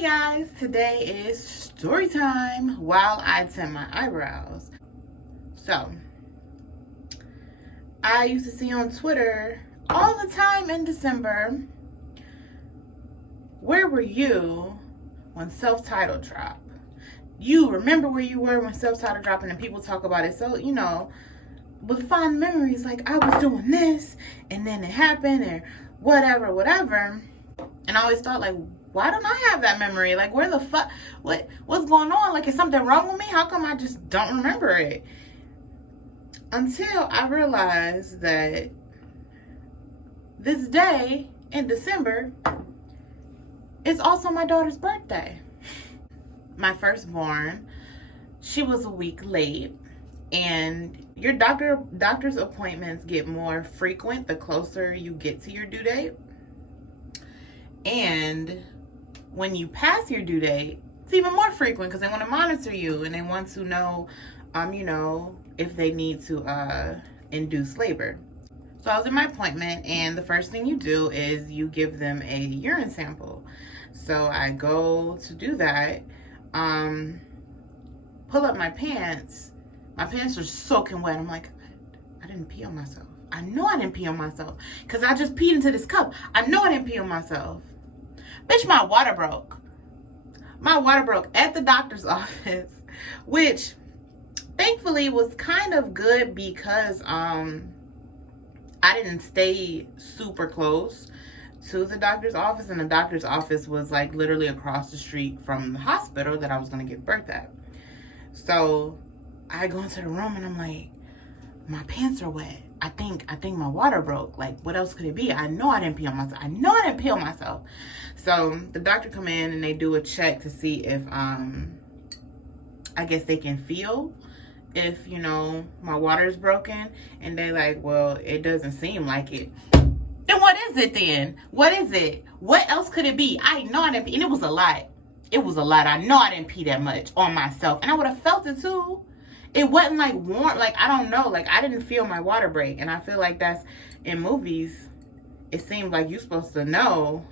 Hey guys, today is story time while I tint my eyebrows. So, I used to see on Twitter all the time in December, where were you when self-titled dropped? You remember where you were when self-titled dropped, and people talk about it so, with fond memories, like I was doing this and then it happened or whatever. And I always thought, like, why don't I have that memory? Like, where the fuck, what's going on? Like, is something wrong with me? How come I just don't remember it? Until I realized that this day in December is also my daughter's birthday. My firstborn, she was a week late, and your doctor's appointments get more frequent the closer you get to your due date. And when you pass your due date, it's even more frequent because they want to monitor you and they want to know, if they need to induce labor. So I was in my appointment, and the first thing you do is you give them a urine sample. So I go to do that, pull up my pants. My pants are soaking wet. I'm like, I didn't pee on myself. I know I didn't pee on myself because I just peed into this cup. I know I didn't pee on myself. Bitch, my water broke. My water broke at the doctor's office, which thankfully was kind of good because I didn't stay super close to the doctor's office, and the doctor's office was like literally across the street from the hospital that I was going to give birth at. So I go into the room and I'm like, my pants are wet. I think my water broke. Like, what else could it be? I know I didn't pee on myself. I know I didn't pee on myself. So the doctor come in and they do a check to see if I guess they can feel if my water is broken, and they like, well, it doesn't seem like it. Then what is it then? What is it? What else could it be? I know I didn't pee, and it was a lot. It was a lot. I know I didn't pee that much on myself, and I would have felt it too. It wasn't like warm, like I don't know, like I didn't feel my water break. And I feel like that's in movies, it seems like you're supposed to know.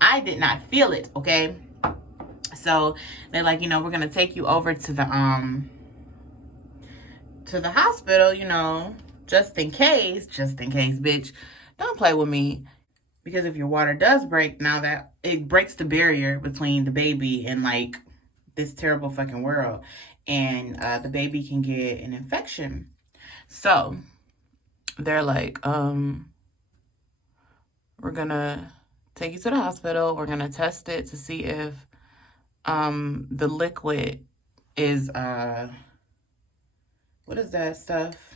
I did not feel it, okay? So they're like, we're gonna take you over to the hospital, just in case, bitch. Don't play with me. Because if your water does break, now that it breaks the barrier between the baby and like this terrible fucking world. And the baby can get an infection. So they're like, we're gonna take you to the hospital. We're gonna test it to see if the liquid is what is that stuff?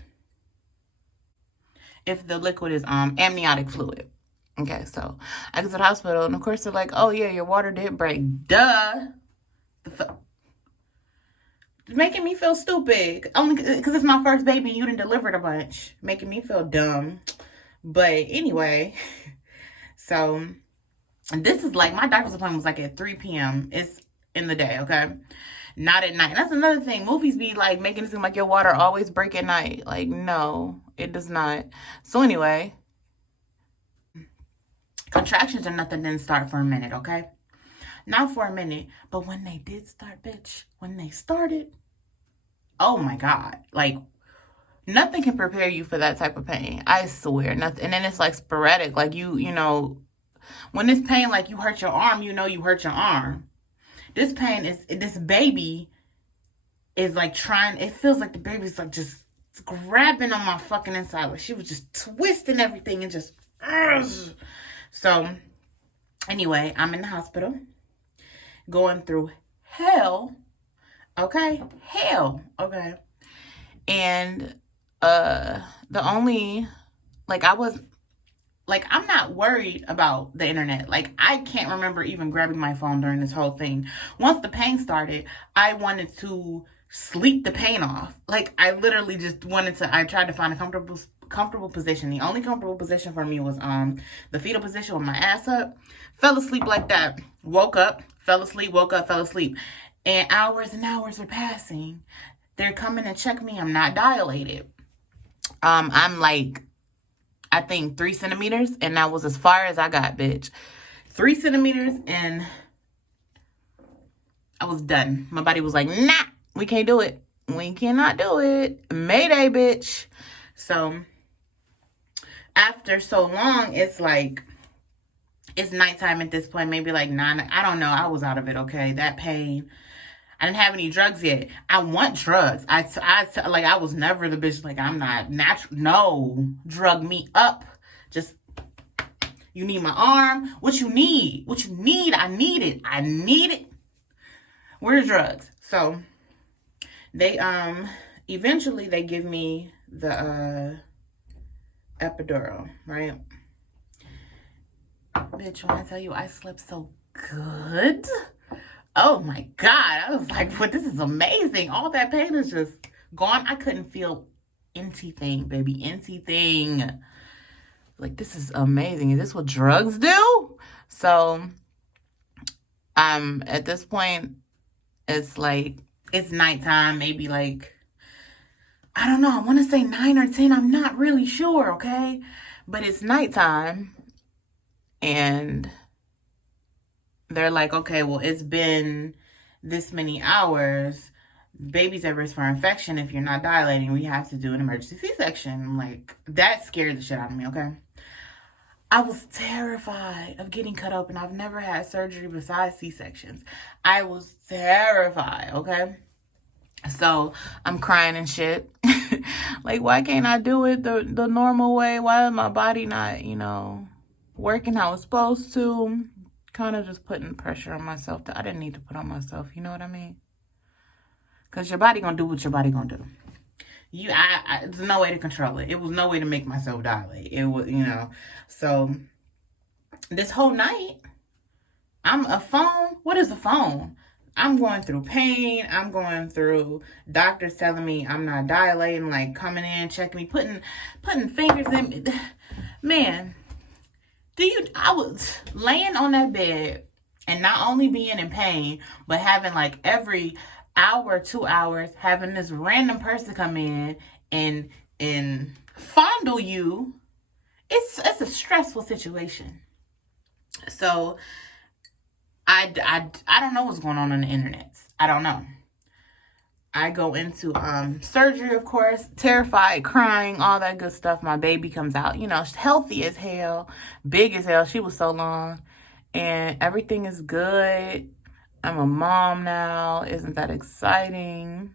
If the liquid is amniotic fluid. Okay, so I go to the hospital, and of course they're like, oh yeah, your water did break. Duh. Making me feel stupid. Only because it's my first baby and you done delivered a bunch. Making me feel dumb. But anyway, so this is like, my doctor's appointment was like at 3 p.m. It's in the day, okay? Not at night. And that's another thing. Movies be like making it seem like your water always break at night. Like, no, it does not. So anyway, contractions or nothing didn't start for a minute, okay? Not for a minute, but when they did start, bitch, when they started, oh my God, like nothing can prepare you for that type of pain. I swear, nothing. And then it's like sporadic, like you know, when this pain, like you hurt your arm, you hurt your arm. This pain is, this baby is like trying, it feels like the baby's like just grabbing on my fucking inside. Like she was just twisting everything and just, so anyway, I'm in the hospital. Going through hell, okay? Hell, okay? And the only, like, I'm not worried about the internet. Like, I can't remember even grabbing my phone during this whole thing. Once the pain started, I wanted to sleep the pain off. Like, I literally just I tried to find a comfortable position. The only comfortable position for me was the fetal position with my ass up. Fell asleep like that. Woke up, fell asleep, woke up, fell asleep. And hours and hours are passing. They're coming to check me. I'm not dilated. I'm like, I think 3 centimeters, and that was as far as I got, bitch. 3 centimeters, and I was done. My body was like, nah, we can't do it. We cannot do it. Mayday, bitch. So after so long, it's like, it's nighttime at this point, maybe like 9. I don't know. I was out of it, okay? That pain. I didn't have any drugs yet. I want drugs. I was never the bitch, like, I'm not natural. No. Drug me up. Just, you need my arm. What you need? What you need? I need it. I need it. Where are drugs? So, they, eventually they give me the, epidural, right? Bitch, when I tell you I slept so good, oh my God, I was like, what, this is amazing. All that pain is just gone. I couldn't feel anything, baby, anything. Like, this is amazing. Is this what drugs do? So, at this point, it's like, it's nighttime, maybe like, I don't know, I want to say 9 or 10. I'm not really sure, okay? But it's nighttime. And they're like, okay, well, it's been this many hours. Baby's at risk for infection. If you're not dilating, we have to do an emergency C-section. I'm like, that scared the shit out of me, okay? I was terrified of getting cut open. I've never had surgery besides C-sections. I was terrified, okay? So I'm crying and shit. Like, why can't I do it the normal way? Why is my body not, working how it's supposed to? Kind of just putting pressure on myself that I didn't need to put on myself. You know what I mean? Because your body gonna do what your body gonna do. There's no way to control it. It was no way to make myself dilate. It was, So this whole night, what is a phone? I'm going through pain. I'm going through doctors telling me I'm not dilating, like coming in, checking me, putting fingers in me. Man, I was laying on that bed and not only being in pain, but having like every hour, 2 hours, having this random person come in and fondle you. It's a stressful situation. So I don't know what's going on the internet. I don't know. I go into surgery, of course, terrified, crying, all that good stuff. My baby comes out, healthy as hell, big as hell. She was so long, and everything is good. I'm a mom now. Isn't that exciting?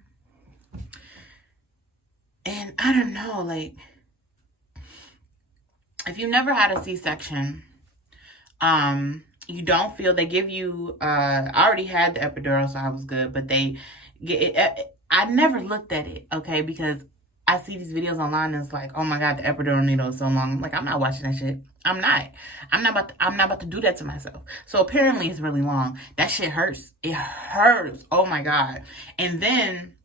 And I don't know, like, if you never had a C-section, you don't feel, they give you, I already had the epidural, so I was good, but I never looked at it, okay, because I see these videos online and it's like, oh my God, the epidural needle is so long. I'm like, I'm not watching that shit. I'm not about to do that to myself. So apparently it's really long. That shit hurts. It hurts. Oh my God. And then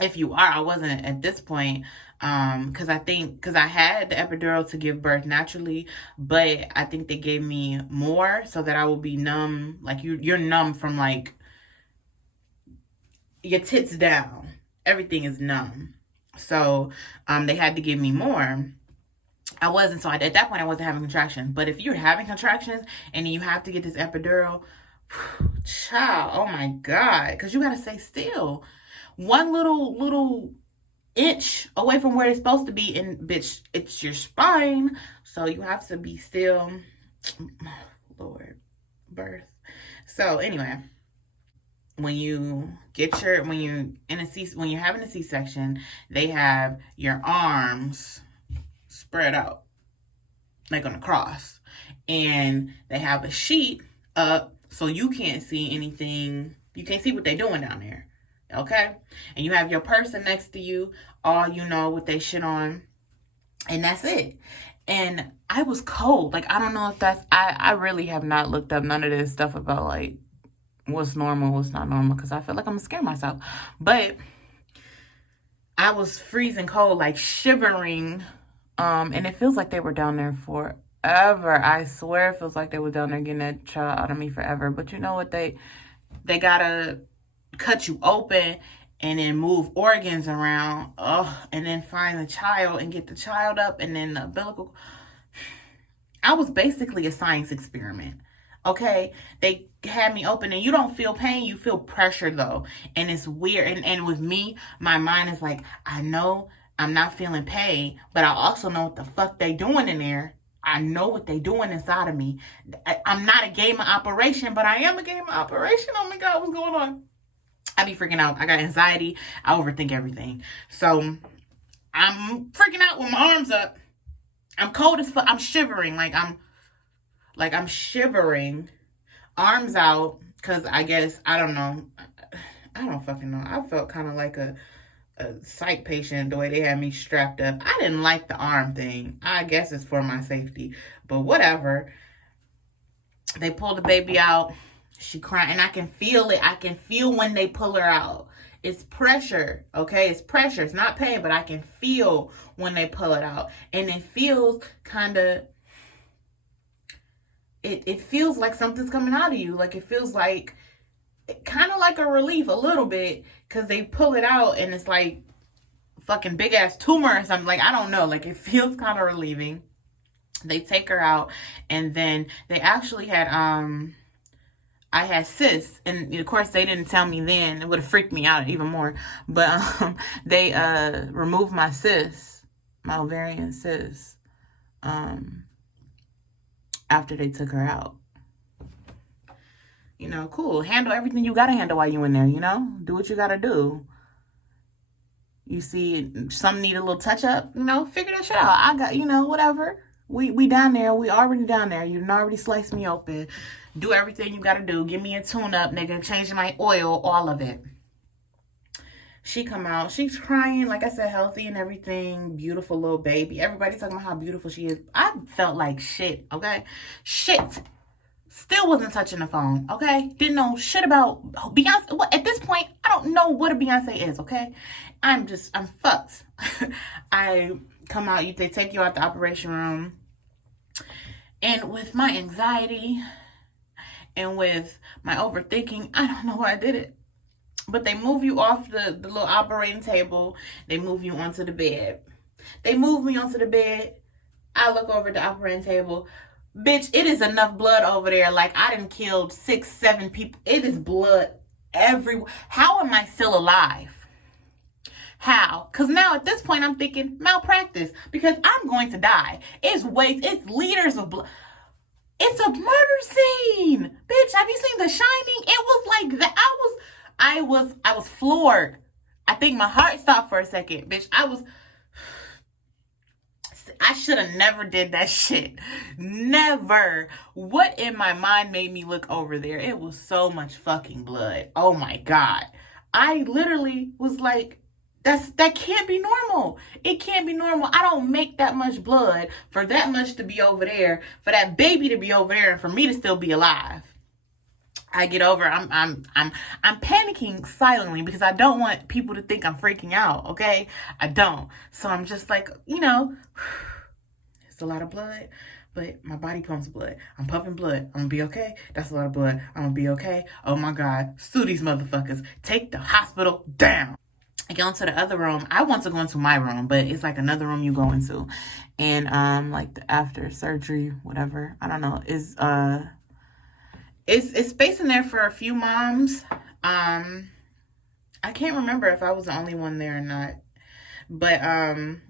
if you are, I wasn't at this point, because I had the epidural to give birth naturally, but I think they gave me more so that I will be numb. Like you're numb from like your tits down. Everything is numb. So they had to give me more. I wasn't, so at that point I wasn't having contractions. But if you're having contractions and you have to get this epidural, child, oh my God, because you got to stay still. One little inch away from where it's supposed to be, and bitch, it's your spine. So you have to be still. Lord, birth. So anyway, when you're having a C-section, they have your arms spread out like on a cross, and they have a sheet up so you can't see anything. You can't see what they're doing down there. Okay? And you have your person next to you, all with their shit on. And that's it. And I was cold. Like, I don't know if I really have not looked up none of this stuff about, like, what's normal, what's not normal, because I feel like I'm going to scare myself. But I was freezing cold, like, shivering. And it feels like they were down there forever. I swear it feels like they were down there getting that child out of me forever. But you know what? They got to cut you open and then move organs around, and then find the child and get the child up, and then the umbilical. I was basically a science experiment. Okay, they had me open, and you don't feel pain, you feel pressure though, and it's weird. And with me, my mind is like, I know I'm not feeling pain, but I also know what the fuck they doing in there. I know what they doing inside of me. I'm not a game of operation, but I am a game of operation. Oh my God, what's going on? I be freaking out. I got anxiety. I overthink everything. So I'm freaking out with my arms up. I'm cold as fuck. I'm shivering. I'm shivering, arms out, because I guess, I don't know. I don't fucking know. I felt kind of like a psych patient the way they had me strapped up. I didn't like the arm thing. I guess it's for my safety, but whatever. They pulled the baby out. She crying, and I can feel it. I can feel when they pull her out. It's pressure, okay? It's pressure. It's not pain, but I can feel when they pull it out. And it feels kind of, it feels like something's coming out of you. Like, it feels like, kind of like a relief a little bit, because they pull it out and it's like fucking big ass tumor or something. Like, I don't know. Like, it feels kind of relieving. They take her out, and then they actually had, I had cysts, and of course they didn't tell me then. It would have freaked me out even more. But they removed my cysts, my ovarian cysts, after they took her out. You know, cool. Handle everything you gotta handle while you in there, you know? Do what you gotta do. You see some need a little touch up, you know, figure that shit out. I got, you know, whatever. We down there. We already down there. You done already sliced me open. Do everything you gotta do. Give me a tune up, nigga. Change my oil, all of it. She come out. She's crying, like I said, healthy and everything. Beautiful little baby. Everybody's talking about how beautiful she is. I felt like shit, okay? Shit. Still wasn't touching the phone, okay? Didn't know shit about Beyonce. At this point, I don't know what a Beyonce is, okay? I'm fucked. I come out, they take you out the operation room. And with my anxiety and with my overthinking, I don't know why I did it. But they move you off the little operating table. They move you onto the bed. They move me onto the bed. I look over at the operating table. Bitch, it is enough blood over there. Like, I done killed 6, 7 people. It is blood everywhere. How am I still alive? How? Because now at this point I'm thinking malpractice, because I'm going to die. It's liters of blood. It's a murder scene. Bitch, have you seen The Shining? It was like that. I was floored. I think my heart stopped for a second. Bitch, I should have never did that shit. Never. What in my mind made me look over there? It was so much fucking blood. Oh my God. I literally was like, that can't be normal. It can't be normal. I don't make that much blood for that much to be over there, for that baby to be over there, and for me to still be alive. I get over, I'm panicking silently, because I don't want people to think I'm freaking out, okay? I don't. So I'm just like, you know, it's a lot of blood, but my body pumps blood. I'm pumping blood. I'm gonna be okay. That's a lot of blood. I'm gonna be okay. Oh my God. Sue these motherfuckers. Take the hospital down. I go into the other room. I want to go into my room, but it's like another room you go into. And like the after surgery, whatever, I don't know, it's space in there for a few moms. I can't remember if I was the only one there or not. But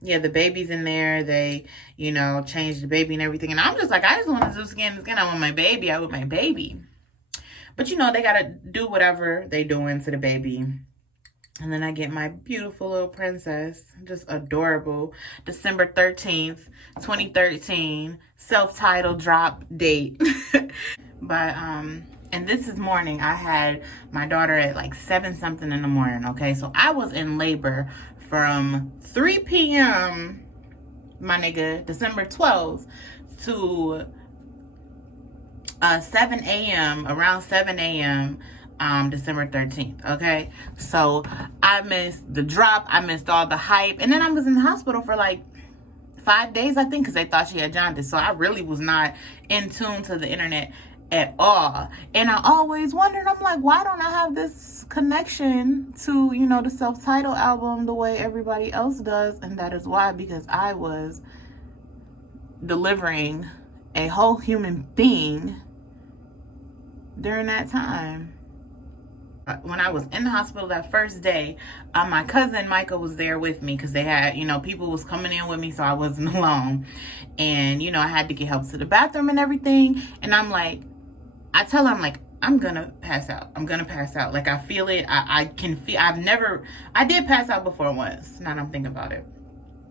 yeah, the baby's in there. They, you know, changed the baby and everything. And I'm just like, I just want to do skin to skin. I want my baby. I want my baby. But you know, they gotta do whatever they doing to the baby. And then I get my beautiful little princess, just adorable, December 13th, 2013, self-titled drop date. But, and this is morning. I had my daughter at like 7 something in the morning, okay? So I was in labor from 3 p.m., my nigga, December 12th, to 7 a.m., around 7 a.m., December 13th, okay? So I missed the drop, I missed all the hype, and then I was in the hospital for like 5 days, I think, because they thought she had jaundice. So I really was not in tune to the internet at all. And I always wondered, I'm like, why don't I have this connection to, you know, the self-titled album the way everybody else does? And that is why, because I was delivering a whole human being during that time. When I was in the hospital that first day, my cousin Micah was there with me because they had, people was coming in with me, so I wasn't alone. And, I had to get help to the bathroom and everything. And I'm like, I tell her, I'm like, I'm gonna pass out. I'm gonna pass out. Like, I feel it. I can feel, I did pass out before once. Now that I'm thinking about it,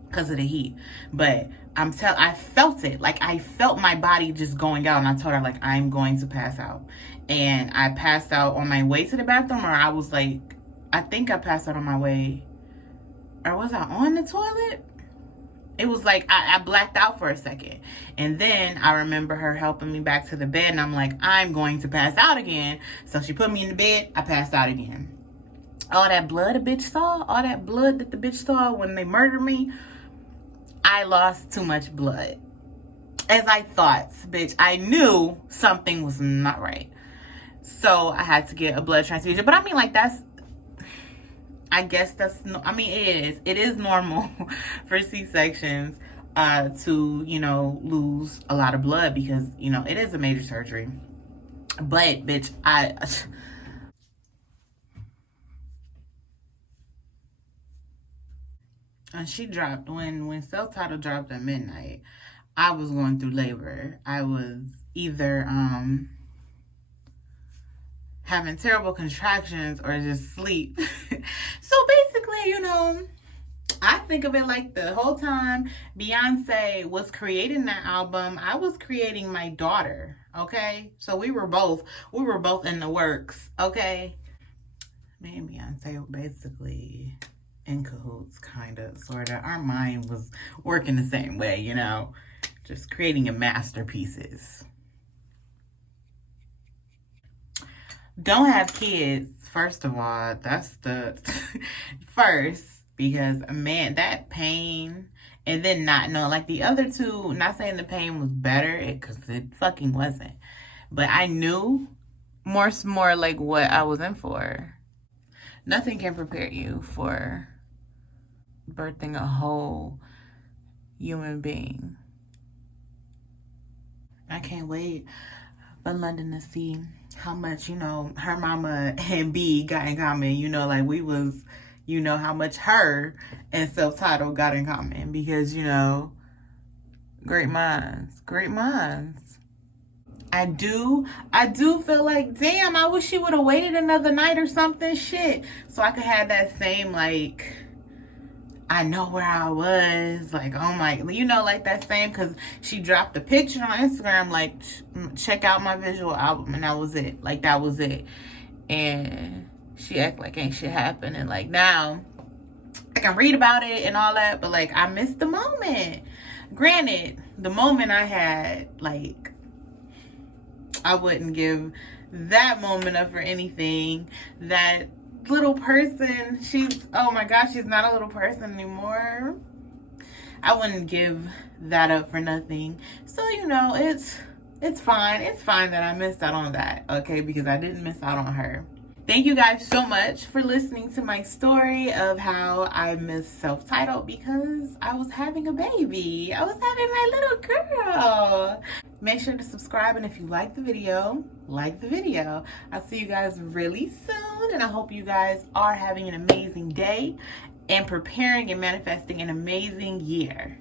because of the heat. But I felt it. Like, I felt my body just going out. And I told her, like, I'm going to pass out. And I passed out on my way to the bathroom, or I was like, I think I passed out on my way. Or was I on the toilet? It was like, I blacked out for a second. And then I remember her helping me back to the bed. And I'm like, I'm going to pass out again. So she put me in the bed. I passed out again. All that blood a bitch saw, all that blood that the bitch saw when they murdered me, I lost too much blood. As I thought, bitch. I knew something was not right. So I had to get a blood transfusion. But I mean, like, I guess that's, it is normal for C-sections to, lose a lot of blood because, it is a major surgery. But, bitch, and she dropped, when self-titled dropped at midnight, I was going through labor. I was either having terrible contractions or just sleep. So basically, I think of it like the whole time Beyoncé was creating that album, I was creating my daughter, okay? So we were both in the works, okay? Me and Beyoncé were basically in cahoots, kind of, sort of. Our mind was working the same way, just creating a masterpieces. Don't have kids, first of all. That's the first, because man, that pain, and then not knowing, like the other two, not saying the pain was better, because it fucking wasn't, but I knew more like what I was in for. Nothing can prepare you for birthing a whole human being. I can't wait for London to see how much, her mama and B got in common. Like we was, how much her and self-titled got in common. Because, great minds. I do feel like, damn, I wish she would have waited another night or something. Shit. So I could have that same, like, I know where I was, like, oh my, like that same, because she dropped a picture on Instagram, like, check out my visual album, and that was it. Like, that was it. And she act like ain't shit happened, and like now I can read about it and all that, but like I missed the moment. Granted, the moment I had, like, I wouldn't give that moment up for anything. That little person, oh my gosh, she's not a little person anymore. I wouldn't give that up for nothing. So, it's fine. It's fine that I missed out on that, okay? Because I didn't miss out on her. Thank you guys so much for listening to my story of how I missed self-titled because I was having a baby. I was having my little girl. Make sure to subscribe, and if you like the video, like the video. I'll see you guys really soon, and I hope you guys are having an amazing day and preparing and manifesting an amazing year.